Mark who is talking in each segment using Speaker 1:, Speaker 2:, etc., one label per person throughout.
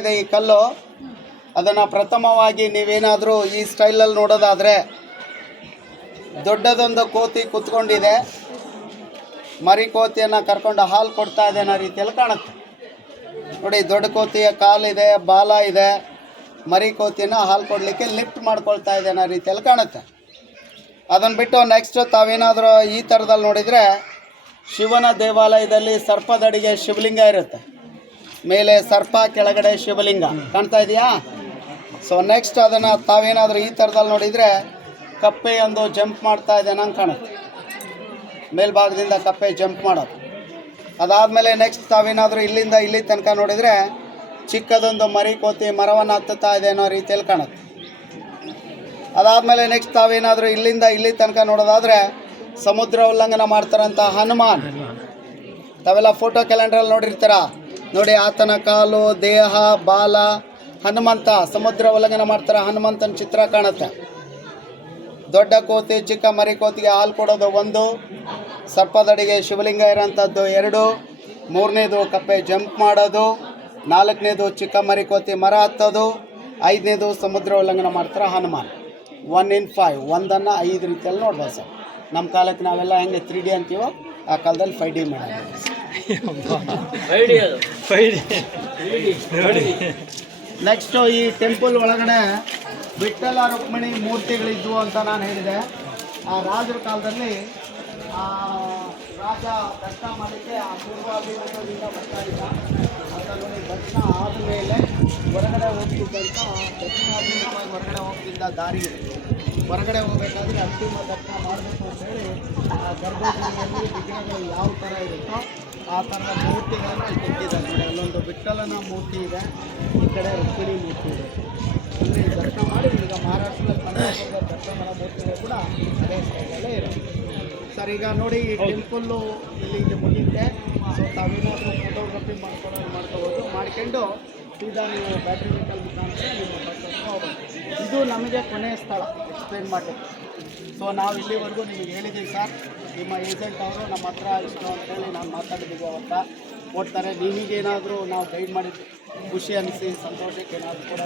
Speaker 1: ಇದೆ ಈ ಕಲ್ಲು. ಅದನ್ನು ಪ್ರಥಮವಾಗಿ ನೀವೇನಾದರೂ ಈ ಸ್ಟೈಲಲ್ಲಿ ನೋಡೋದಾದರೆ ದೊಡ್ಡದೊಂದು ಕೋತಿ ಕುತ್ಕೊಂಡಿದೆ. ಮರಿ ಕೋತಿಯನ್ನು ಕರ್ಕೊಂಡು ಹಾಲು ಕೊಡ್ತಾ ಇದೆ ಅನ್ನೋ ರೀತಿಯಲ್ಲಿ ಕಾಣುತ್ತೆ. ನೋಡಿ, ದೊಡ್ಡ ಕೋತಿಯ ಕಾಲಿದೆ ಬಾಲ ಇದೆ. ಮರಿ ಕೋತಿನ ಹಾಲು ಕೊಡಲಿಕ್ಕೆ ಲಿಫ್ಟ್ ಮಾಡ್ಕೊಳ್ತಾ ಇದೆ ಅನ್ನೋ ರೀತಿಯಲ್ಲಿ ಕಾಣುತ್ತೆ. ಅದನ್ನು ಬಿಟ್ಟು ನೆಕ್ಸ್ಟ್ ತಾವೇನಾದರೂ ಈ ಥರದಲ್ಲಿ ನೋಡಿದರೆ ಶಿವನ ದೇವಾಲಯದಲ್ಲಿ ಸರ್ಪದಡಿಗೆ ಶಿವಲಿಂಗ ಇರುತ್ತೆ. ಮೇಲೆ ಸರ್ಪ, ಕೆಳಗಡೆ ಶಿವಲಿಂಗ. ಕಾಣ್ತಾ ಇದೆಯಾ? ಸೊ ನೆಕ್ಸ್ಟ್ ಅದನ್ನು ತಾವೇನಾದರೂ ಈ ಥರದಲ್ಲಿ ನೋಡಿದರೆ ಒಂದು ಜಂಪ್ ಮಾಡ್ತಾ ಇದೆ ನಂಗೆ ಕಾಣುತ್ತೆ. ಮೇಲ್ಭಾಗದಿಂದ ಕಪ್ಪೆ ಜಂಪ್ ಮಾಡೋದು. ಅದಾದಮೇಲೆ ನೆಕ್ಸ್ಟ್ ತಾವೇನಾದರೂ ಇಲ್ಲಿಂದ ಇಲ್ಲಿ ತನಕ ನೋಡಿದರೆ ಚಿಕ್ಕದೊಂದು ಮರಿ ಕೋತಿ ಮರವನ್ನು ಹತ್ತುತ್ತಾ ಇದೆ ಅನ್ನೋ ರೀತಿಯಲ್ಲಿ ಕಾಣುತ್ತೆ. ಅದಾದಮೇಲೆ ನೆಕ್ಸ್ಟ್ ತಾವೇನಾದರೂ ಇಲ್ಲಿಂದ ಇಲ್ಲಿ ತನಕ ನೋಡೋದಾದರೆ ಸಮುದ್ರ ಉಲ್ಲಂಘನ ಮಾಡ್ತಾರಂಥ ಹನುಮಾನ್. ತಾವೆಲ್ಲ ಫೋಟೋ ಕ್ಯಾಲೆಂಡ್ರಲ್ಲಿ ನೋಡಿರ್ತೀರ? ನೋಡಿ, ಆತನ ಕಾಲು, ದೇಹ, ಬಾಲ, ಹನುಮಂತ, ಸಮುದ್ರ ಉಲ್ಲಂಘನ ಮಾಡ್ತಾರೆ, ಹನುಮಂತನ ಚಿತ್ರ ಕಾಣುತ್ತೆ. ದೊಡ್ಡ ಕೋತಿ, ಚಿಕ್ಕ ಮರಿ ಕೋತಿಗೆ ಹಾಲು ಕೊಡೋದು ಒಂದು, ಸರ್ಪದಡಿಗೆ ಶಿವಲಿಂಗ ಇರೋಂಥದ್ದು ಎರಡು, ಮೂರನೇದು ಕಪ್ಪೆ ಜಂಪ್ ಮಾಡೋದು, ನಾಲ್ಕನೇದು ಚಿಕ್ಕ ಮರಿ ಕೋತಿ ಮರ ಹತ್ತೋದು, ಐದನೇದು ಸಮುದ್ರ ಉಲ್ಲಂಘನ ಮಾಡ್ತಾರೆ ಹನುಮಾನ್. ಒನ್ ಇನ್ ಫೈವ್ ಒಂದನ್ನು ಐದು ರೀತಿಯಲ್ಲಿ ನೋಡ್ಬೋದು ಸರ್. ನಮ್ಮ ಕಾಲಕ್ಕೆ ನಾವೆಲ್ಲ ಹೆಂಗೆ ತ್ರೀ ಡಿ ಅಂತೀವೋ, ಆ ಕಾಲದಲ್ಲಿ ಫೈವ್ ಡಿ ಮಾಡೋದು. ನೆಕ್ಸ್ಟು ಈ ಟೆಂಪಲ್ ಒಳಗಡೆ ವಿಠ್ಠಲ ರುಕ್ಮಿಣಿ ಮೂರ್ತಿಗಳಿದ್ವು ಅಂತ ನಾನು ಹೇಳಿದೆ. ಆ ರಾಜರ ಕಾಲದಲ್ಲಿ ರಾಜ ದರ್ಶನ ಮಾಡಲಿಕ್ಕೆ ಆ ಪೂರ್ವಾಭಿಮಾನದಿಂದ ಬರ್ತಾ ಇದ್ದ. ಅದರಲ್ಲಿ ದರ್ಶನ ಆದ ಆದಮೇಲೆ ಹೊರಗಡೆ ಹೋಗ್ತಿದ್ದಂತ ದಕ್ಷಿಣಾಭಿಮುಖವಾಗಿ ಹೊರಗಡೆ ಹೋಗ್ತಿದ್ದ ದಾರಿ. ಹೊರಗಡೆ ಹೋಗಬೇಕಾದ್ರೆ ಅಂತಿಮ ದರ್ಶನ ಮಾಡಬೇಕು ಅಂತ ಹೇಳಿ ಆ ಗರ್ಭಗುಡಿಯಲ್ಲಿ ವಿಗ್ರಹಗಳು ಯಾವ ಥರ ಇರುತ್ತೋ ಆ ಥರದ ಮೂರ್ತಿಗಳನ್ನು ಅಲ್ಲಿ ಕೆತ್ತಿದ್ದಾರೆ ನೋಡಿ ಅಲ್ಲೊಂದು ಬಿಟ್ಟಲನ ಮೂರ್ತಿ ಇದೆ ಈ ಕಡೆ ರುಕ್ಮಿಣಿ ಮೂರ್ತಿ ಇದೆ. ಅಲ್ಲಿ ದರ್ಶನ ಮಾಡಿ ಈಗ ಮಹಾರಾಷ್ಟ್ರದಲ್ಲಿ ಕನ್ನಡ ದರ್ಶನ ಮೂರ್ತಿಗಳು ಕೂಡ ಅದೇ ಸ್ಥಳದಲ್ಲೇ ಇರುತ್ತೆ ಸರ್ ಈಗ ನೋಡಿ ಈ ಟೆಂಪಲ್ಲು ಇಲ್ಲಿ ಇದು ಮುಗಿಯುತ್ತೆ. ಸೊ ತಾವೇನಾದರೂ ಫೋಟೋಗ್ರಫಿ ಮಾಡ್ಕೊಳ್ಳೋದು ಮಾಡ್ಕೋಬೋದು. ಮಾಡ್ಕೊಂಡು ಸೀದಾ ನೀವು ಬ್ಯಾಟ್ರಿ ವೆಹಿಕಲ್ ಮುಖಾಂತರ ಹೋಗ್ಬೋದು ಇದು ನಮಗೆ ಕೊನೆಯ ಸ್ಥಳ ಎಕ್ಸ್ಪ್ಲೇನ್ ಮಾಡಬೇಕು. ಸೊ ನಾವು ಇಲ್ಲಿವರೆಗೂ ನಿಮಗೆ ಹೇಳಿದ್ದೀವಿ ಸರ್ ನಿಮ್ಮ ಏಜೆಂಟ್ ಅವರು ನಮ್ಮ ಹತ್ರ ಇಷ್ಟು ಅಂತೇಳಿ ನಾನು ಮಾತಾಡಿದ್ದೀವಿ ಅವತ್ತ. ಕೊಡ್ತಾರೆ ನಿಮಗೇನಾದರೂ ನಾವು ಗೈಡ್ ಮಾಡಿದ್ದು ಖುಷಿ ಅನಿಸಿ ಸಂತೋಷಕ್ಕೆ ಏನಾದರೂ ಕೂಡ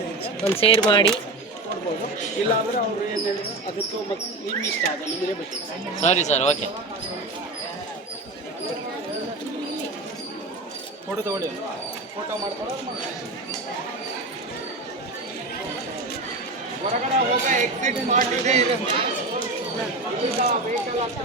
Speaker 2: ಒಂದು ಸೇರ್ ಮಾಡಿ.
Speaker 1: ಕೊಡ್ಬೋದು. ಇಲ್ಲಾಂದರೆ ಅವರು ಏನು ಹೇಳಿದ್ರು ಅದಕ್ಕೂ ಮತ್ತು ನಿಮ್ಗೆ ಇಷ್ಟ ಅದು ನಿಮಗೆ ಬಿಟ್ಟು
Speaker 2: ಸರಿ ಸರ್ ಓಕೆ.
Speaker 1: ಫೋಟೋ ತಗೊಳ್ಳಿ ಫೋಟೋ ಮಾಡ್ಕೊಳ್ಳೋದು ಹೊರಗಡೆ ಹೋಗ ಎಕ್ಸಿಟ್ ಮಾಡಿದೆ ಇರುತ್ತೆ. ವೆಹಿಕಲ್ ಹತ್ರ